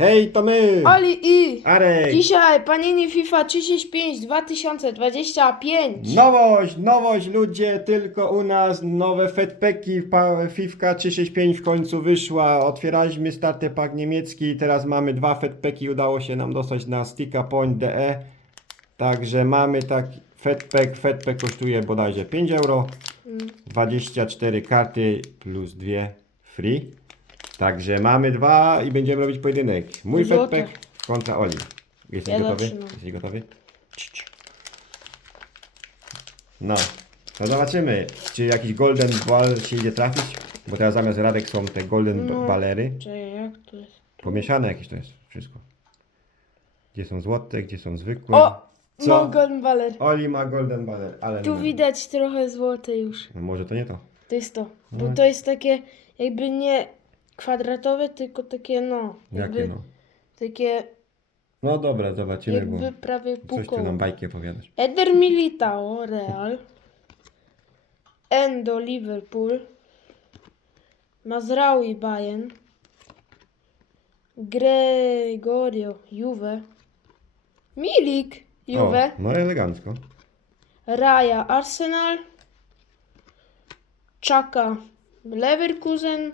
Hej, to my! Oli i Arek! dzisiaj panini FIFA 35 2025. Nowość, nowość ludzie, tylko u nas nowe fetpeki, pa- Fifka 365 w końcu wyszła, otwieraliśmy starter pack niemiecki, teraz mamy dwa fetpeki, udało się nam dostać na stickapoint.de, także mamy tak fetpack, fetpack kosztuje bodajże 5 euro, 24 karty plus dwie free, także mamy dwa i będziemy robić pojedynek, mój Złote. fetpack kontra Oli. Jesteś Ja gotowy? zaczynam. Jesteś gotowy? Cii, cii. No, to zobaczymy, czy jakiś golden ball się idzie trafić, bo teraz zamiast radek są te golden No. balery. Czekaj, jak to jest? Pomieszane jakieś to jest wszystko. Gdzie są złote, gdzie są zwykłe. O! Co? Morgan Baller. Oli ma golden baler, ale Tu widać trochę złote już. no może to nie to. To jest to. Bo No. to jest takie jakby nie kwadratowe, tylko takie no. Jakie Jakby, no? Takie No dobra, zobaczymy, bo jakby prawie coś półkoło. ty nam bajki opowiadasz. Eder Militao, Real. Endo, Liverpool. Mazraoui, Bayern. Gregorio, Juve. Milik, Juve. O, no elegancko. Raja, Arsenal. Czaka, Leverkusen.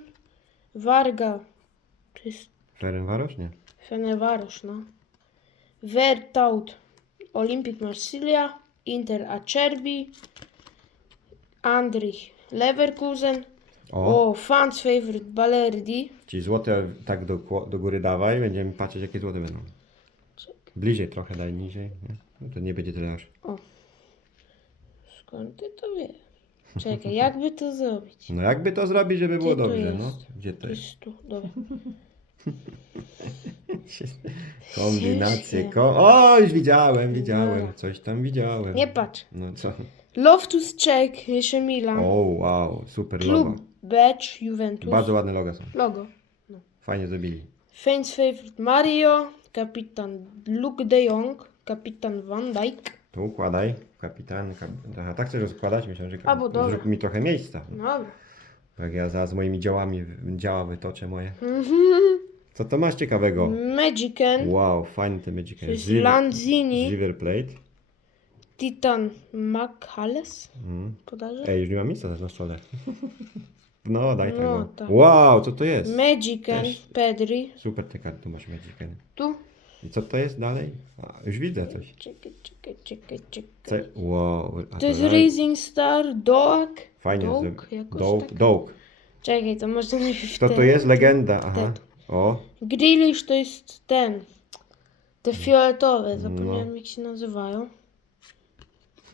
Varga, to jest Ferencvaros? Nie. Fenerbahce, no. Vertaut, Olympic Marsylia, Inter Acerbi, Andrich, Leverkusen, O, o, fans favorite Balerdi, ci złote tak do, kło- do góry dawaj, będziemy patrzeć jakie złote będą. Bliżej trochę daj niżej. Nie? No to nie będzie tyle aż. skąd ty to wiesz? Czekaj, jakby to zrobić? No jakby to zrobić, żeby było Gdzie to dobrze, jest? no. Gdzie to jest? jest tu, dobra. Kombinacje. Ko o, już widziałem, widziałem. Coś tam widziałem. Nie patrz. No co? Loftus Cheek, jeszcze Milan, O, wow, super Klub logo. Becz, Juventus, Bardzo ładne logo są. logo. Fajnie zrobili. Fans favorite Mario, kapitan Luke de Jong, kapitan Van Dijk. Tu układaj. Kapitan. Kap... Aha, tak chcesz rozkładać? Myślałem, że A, bo dobra. zrób mi trochę miejsca. Dobra. Jak ja zaraz moimi działami działa wytoczę moje. Co to masz ciekawego? Magican, Wow, fajny ten Magic. to Ziver- Lanzini, Ziver Plate. Titan Macales, Mm. Ej, już nie mam miejsca też na stole. No, daj No, tego. tak. Wow, co to jest? Magican, Też. Pedri, Super te karty, masz Magicany. tu. I co to jest dalej? A, już widzę coś. Czekaj, czekaj, czekaj, czekaj. Ce... Wow. a To jest dalej- Rising Star, Doak. Fajnie Dołk, jakoś Dołk, tak. dołk. Czekaj, to może najpierw Kto ten. to jest? Legenda. Aha. O, Grealish to jest ten. Te fioletowe, zapomniałem No. jak się nazywają.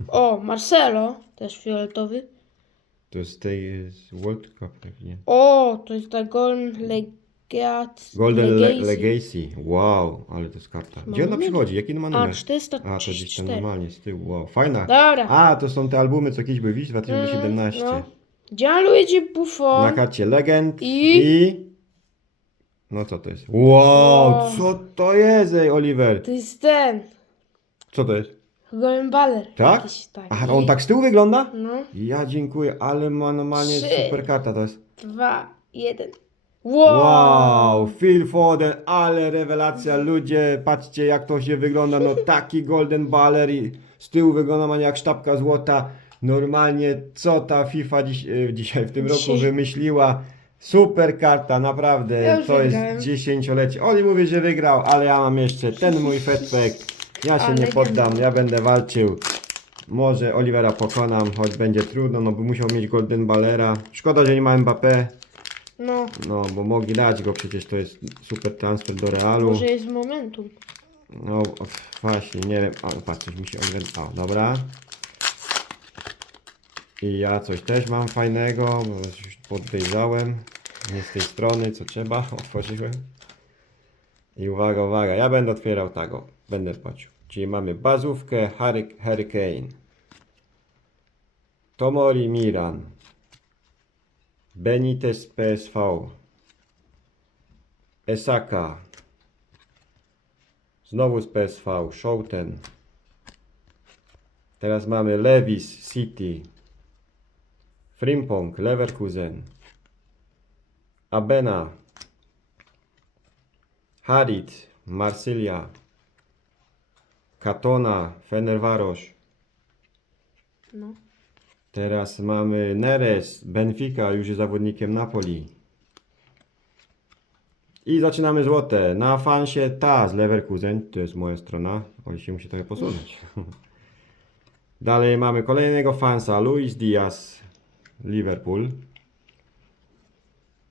O, Marcelo, też fioletowy. to jest tej z World Cup, tak nie? O, to jest ta Golden Legat. Golden Le Legacy. Legacy. Wow, ale to jest karta. Gdzie ona numer? przychodzi? Jaki ma A, numer? A, to 434. gdzieś tam normalnie z tyłu. Wow, fajna. Dobra. A, to są te albumy, co kiedyś były, widzisz, 2017. Mm, no. Gianluigi Buffon. Na karcie Legend I- i... No co to jest? Wow, Wow. co to jest, ej, Oliver? To jest ten. Co to jest? Golden Baller. Tak? Jakiś taki. Aha, on tak z tyłu wygląda? No. Ja dziękuję, ale ma normalnie Trzy. super karta to jest. Dwa, jeden. Wow. Wow, Phil Foden, ale rewelacja, ludzie, patrzcie jak to się wygląda, no taki golden baller i z tyłu wygląda man jak sztabka złota. Normalnie, co ta FIFA dziś, e, dzisiaj w tym roku Dzisiaj. wymyśliła. Super karta, naprawdę, Ja to wygrałem. jest dziesięciolecie. Oli mówi, że wygrał, ale ja mam jeszcze ten mój fetpack. Ja się Ale nie poddam, ja będę walczył. Może Olivera pokonam, choć będzie trudno, no bo musiał mieć golden ballera. Szkoda, że nie ma Mbappé. No, No, bo mogli dać go, przecież to jest super transfer do Realu. może jest momentum. No, o, właśnie, nie wiem. O, patrz, coś mi się odwę... O, dobra. I ja coś też mam fajnego, bo już podejrzałem. Nie z tej strony, co trzeba. Otworzyłem. I uwaga, uwaga, ja będę otwierał tego. Będę płacił. Czyli mamy bazówkę Harry, Hurricane. Tomori Miran. Benitez PSV. Esaka. Znowu z PSV, Schouten. Teraz mamy Levis, City. Frimpong, Leverkusen. Abena. Harit, Marsylia, Katona, Fenervaros. No. Teraz mamy Neres, Benfica, już jest zawodnikiem Napoli. I zaczynamy złote. Na fansie ta z Leverkusen, to jest moja strona. Oj, się musi trochę posunąć. Dalej mamy kolejnego fansa, Luis Diaz, Liverpool.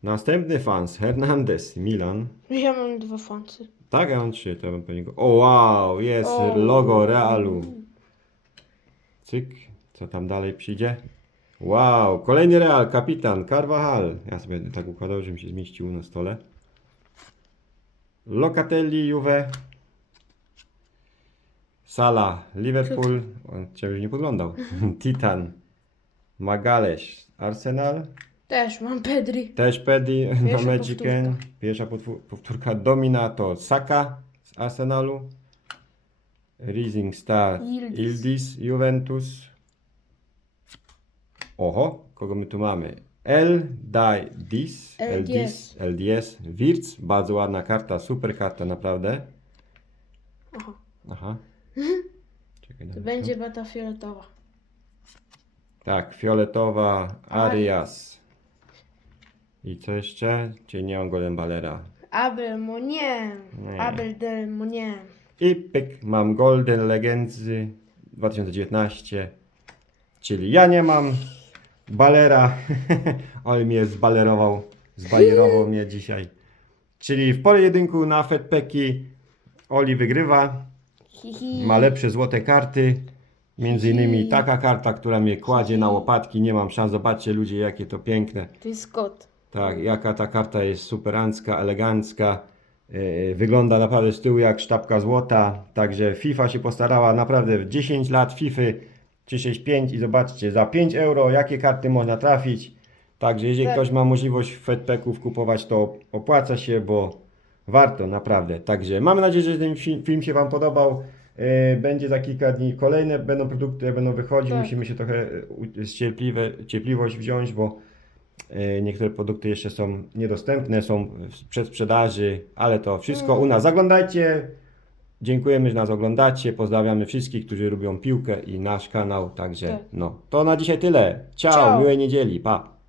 Następny fans, Hernandez, Milan. Ja mam dwa fancy. Tak, ja mam trzy, to ja go... O wow, jest O. logo Realu. Cyk, co tam dalej przyjdzie? Wow, kolejny Real, kapitan, Carvajal. Ja sobie tak układał, żebym się zmieścił na stole. Locatelli, Juve. Sala, Liverpool. On ciebie już nie podglądał. Titan, Magales, Arsenal. Też mam Pedri. Też Pedi na powtórka. Pierwsza powtórka Dominato Saka z Arsenalu. Rising Star Yildiz. Ildis Juventus. Oho, kogo my tu mamy? El Dis, LDS. LDS, Wirtz, bardzo ładna karta, super karta naprawdę. Aha. Aha. Czekaj, To będzie bata fioletowa. Tak, fioletowa Arias. I co jeszcze? Mam Golem Balera. Abel Monien. Nie. Abel del Monien. I pyk, mam Golden Legendsy 2019. Czyli ja nie mam balera, ale mnie zbalerował, zbajerował mnie dzisiaj. Czyli w pojedynku na Fedpeki Oli wygrywa, ma lepsze złote karty. Między innymi taka karta, która mnie kładzie na łopatki, nie mam szans. Zobaczcie ludzie, jakie to piękne. To jest kot. Tak, jaka ta karta jest superancka, elegancka. Yy, Wygląda naprawdę z tyłu jak sztabka złota. Także FIFA się postarała naprawdę 10 lat FIFA 365 i zobaczcie za 5 euro jakie karty można trafić. Także jeżeli Tak. ktoś ma możliwość Fedpeków kupować to opłaca się, bo warto naprawdę. Także mamy nadzieję, że ten fi- film się Wam podobał. Yy, Będzie za kilka dni kolejne będą produkty, będą wychodzić. Tak. Musimy się trochę cierpliwe, cierpliwość wziąć, bo E, Niektóre produkty jeszcze są niedostępne, są w przedsprzedaży, ale to wszystko u nas. Zaglądajcie. Dziękujemy, że nas oglądacie. Pozdrawiamy wszystkich, którzy lubią piłkę i nasz kanał. Także Tak. no, to na dzisiaj tyle. Ciao, Ciao. miłej niedzieli. Pa.